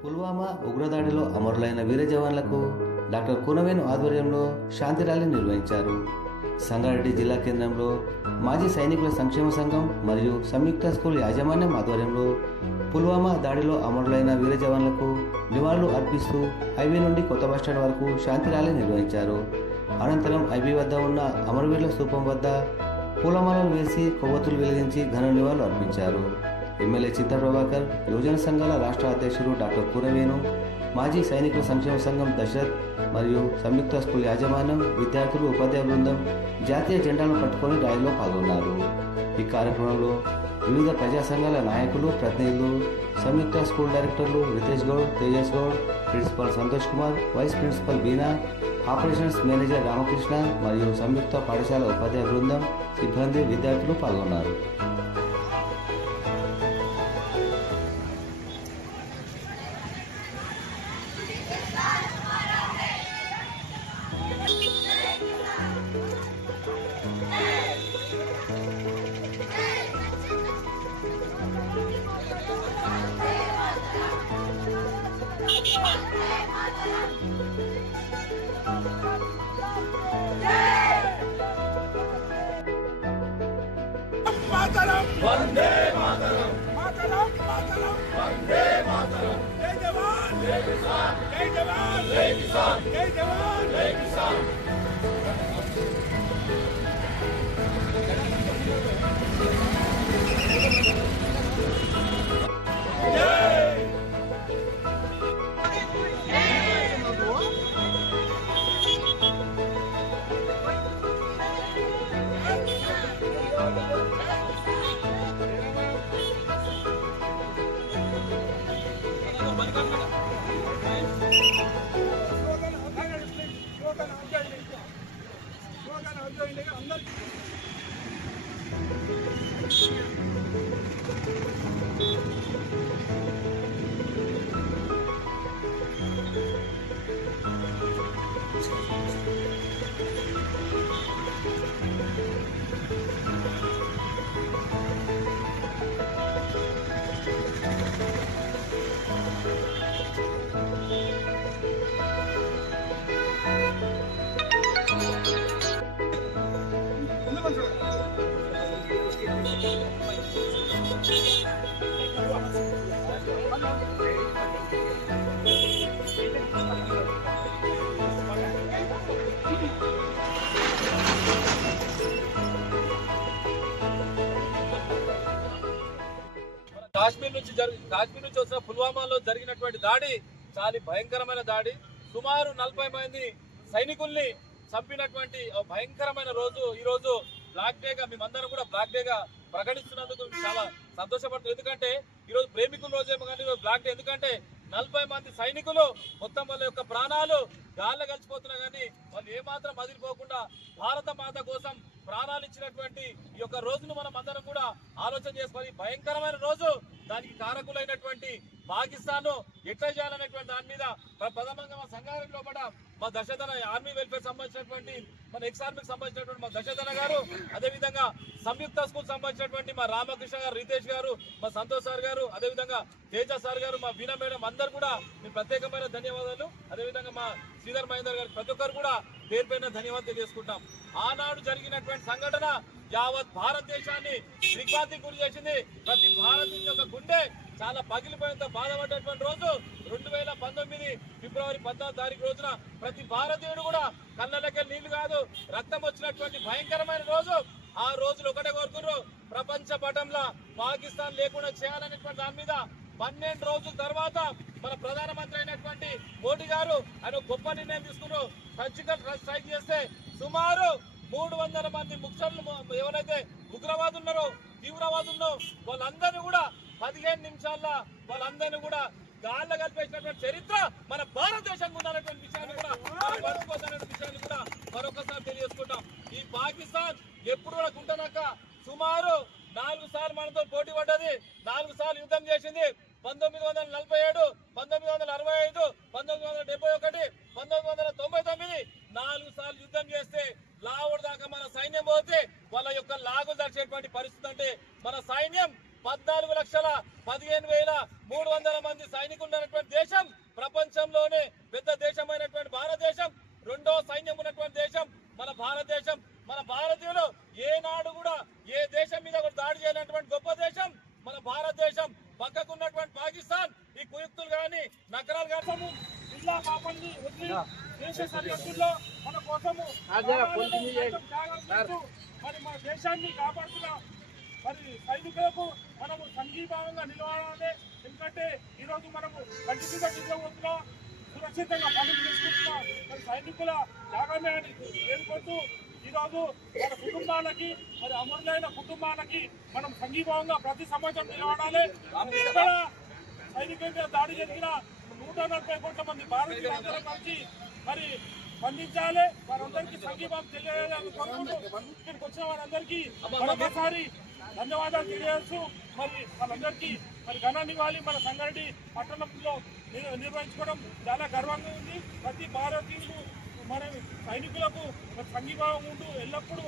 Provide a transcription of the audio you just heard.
పుల్వామా ఉగ్రదాడిలో అమరులైన వీర జవాన్లకు డాక్టర్ కూనవేణు ఆధ్వర్యంలో శాంతి ర్యాలీ నిర్వహించారు. సంగారెడ్డి జిల్లా కేంద్రంలో మాజీ సైనికుల సంక్షేమ సంఘం మరియు సంయుక్త స్కూల్ యాజమాన్యం ఆధ్వర్యంలో పుల్వామా దాడిలో అమరులైన వీర జవాన్లకు నివాళులు అర్పిస్తూ హైవే నుండి కొత్త బస్టాండ్ వరకు శాంతి ర్యాలీ నిర్వహించారు. అనంతరం హైవే వద్ద ఉన్న అమరవీరుల స్తూపం వద్ద పూలమాలలు వేసి కొవ్వొత్తులు వెలిగించి ఘన నివాళులు అర్పించారు. ఎమ్మెల్యే చింత ప్రభాకర్, యువజన సంఘాల రాష్ట్ర అధ్యక్షుడు డాక్టర్ కూనవేణు, మాజీ సైనికుల సంక్షేమ సంఘం దశరథ్ మరియు సంయుక్త స్కూల్ యాజమాన్యం, విద్యార్థులు, ఉపాధ్యాయ బృందం జాతీయ జెండాను పట్టుకొని ర్యాలీలో పాల్గొన్నారు. ఈ కార్యక్రమంలో వివిధ ప్రజా సంఘాల నాయకులు, ప్రతినిధులు, సంయుక్త స్కూల్ డైరెక్టర్లు Ritesh Goud, Tejas Goud, principal Santosh Kumar, vice principal Beena, operations manager Ramakrishna మరియు సంయుక్త పాఠశాల ఉపాధ్యాయ బృందం, సిబ్బంది, విద్యార్థులు పాల్గొన్నారు. वंदे मातरम, मातरम मातरम, वंदे मातरम, जय जवान जय किसान, जय जवान जय किसान, जय जवान जय किसान। కాశ్మీర్ నుంచి వచ్చిన పుల్వామాలో జరిగినటువంటి దాడి చాలా భయంకరమైన దాడి. సుమారు 40 మంది సైనికుల్ని చంపినటువంటి భయంకరమైన రోజు ఈ రోజు. బ్లాక్ డేగా మేమందరం కూడా బ్లాక్ డేగా ప్రకటిస్తున్నందుకు చాలా సంతోషపడుతుంది. ఎందుకంటే ఈరోజు ప్రేమికుల రోజేమో కానీ ఈరోజు బ్లాక్ డే. ఎందుకంటే 40 మంది సైనికులు మొత్తం వాళ్ళ యొక్క ప్రాణాలు గాల్లో కలిసిపోతున్నా కానీ వాళ్ళు ఏమాత్రం వదిలిపోకుండా భారత మాత కోసం ప్రాణాలు ఇచ్చినటువంటి ఈ యొక్క రోజును మనం అందరం కూడా ఆలోచన చేసుకొని భయంకరమైన రోజు దానికి కారకులైనటువంటి పాకిస్తాన్ ఎట్లా చేయాలనేటువంటి దాని మీద ప్రథమంగా మా సంగారెడ్డిలో కూడా మా దశధన ఆర్మీ వెల్ఫేర్ సంబంధించినటువంటి మన ఎక్స్ ఆర్మీకి సంబంధించినటువంటి మా దశధన గారు, అదేవిధంగా సంయుక్త స్కూల్ సంబంధించినటువంటి మా రామకృష్ణ గారు, రితేష్ గారు, మా సంతోష్ సార్ గారు, అదేవిధంగా తేజ సార్ గారు, మా వీణ మేడం అందరు కూడా మీ ప్రత్యేకమైన ధన్యవాదాలు. అదేవిధంగా మా శ్రీధర్ మహేందర్ గారు ప్రతి ఒక్కరు కూడా పేరు పైన ధన్యవాదాలు తెలియజేసుకుంటాం. ఆనాడు జరిగినటువంటి సంఘటన యావత్ భారతదేశాన్ని దిగ్భ్రాంతికి గురి చేసింది. ప్రతి భారతీయుని యొక్క గుండె చాలా పగిలిపోయేంత బాధపడేటువంటి రోజు 2019 ఫిబ్రవరి 14వ తారీఖు రోజున ప్రతి భారతీయుడు కూడా కళ్ళకి నీళ్లు కాదు రక్తం వచ్చినటువంటి భయంకరమైన రోజు. ఆ రోజులు ఒకటే కోరుకున్నారు, ప్రపంచ పటంలో పాకిస్తాన్ లేకుండా చేయాలనేటువంటి దాని మీద 12 రోజుల తర్వాత మన ప్రధానమంత్రి అయినటువంటి మోడీ గారు ఆయన గొప్ప నిర్ణయం తీసుకున్నారు. సర్జికల్ స్ట్రైక్ చేస్తే సుమారు 300 మంది ముఖ్యులు ఎవరైతే ఉగ్రవాదులు ఉన్నారో, తీవ్రవాదులు ఉన్నారో వాళ్ళందరినీ కూడా 15 నిమిషాల్లో వాళ్ళందరినీ కూడా గాల్లో కలిపేసినటువంటి చరిత్ర మన భారతదేశంలో ఉన్నటువంటి విషయాన్ని కూడా మర్చిపోతున్న విషయాన్ని కూడా మరొకసారి తెలియజేసుకుంటాం. ఈ పాకిస్తాన్ ఎప్పుడు కూడా కుంటనక్క సుమారు 4 సార్లు మనతో పోటీ పడ్డది, 4 సార్లు యుద్ధం చేసింది. 1947, 1965, 1971, 1999 4 సార్లు యుద్ధం చేస్తే లావోర్ దాకా మన సైన్యం పోతే వాళ్ళ యొక్క లాగులు దర్చేటువంటి పరిస్థితి. అంటే మన సైన్యం 14,15,300 300 మంది సైనికులు ఉన్నటువంటి దేశం, ప్రపంచంలోనే పెద్ద దేశమైనటువంటి భారతదేశం, రెండో సైన్యం ఉన్నటువంటి దేశం మన భారతదేశం. మన భారతీయులు ఏనాడు కూడా ఏ దేశం మీద కూడా దాడి చేయనటువంటి గొప్ప దేశం మన భారతదేశం. పక్కకున్నటువంటి పాకిస్తాన్ ఈ కుయుక్తులు కానీ నగరాలు కానీ జిల్లా కాపాడి వదిలి దేశ సరిహద్దుల్లో మన కోసము మరి మన దేశాన్ని కాపాడుతున్న మరి సైనికులకు మనము సంఘీభావంగా నిలబడాలి. ఎందుకంటే ఈరోజు మనము కంటి మీద నిలబడుతున్నాం, సురక్షితంగా పనులు చేసుకుంటున్నాం. మరి సైనికుల త్యాగమే అని పేర్కొంటూ ఈరోజు మన కుటుంబాలకి మరి అమరులైన కుటుంబాలకి మనం సంఘీభావంగా ప్రతి సంవత్సరం నిలబడాలి. ఇక్కడ సైనికుల మీద దాడి జరిగిన 140 కోట్ల మంది భారతీయులందరూ కలిసి మరి స్పందించాలి. వారందరికీ సంఘీభావం తెలియాలని కోరుకుంటూ ఇక్కడికి వచ్చిన వారందరికీ మరొకసారి ధన్యవాదాలు తెలియజేస్తూ మరి వాళ్ళందరికీ మరి ఘన నివాళి మన సంగారెడ్డి పట్టణంలో నిర్వహించుకోవడం చాలా గర్వంగా ఉంది. ప్రతి భారతీయులు మన సైనికులకు సంఘీభావం ఉంటూ ఎల్లప్పుడూ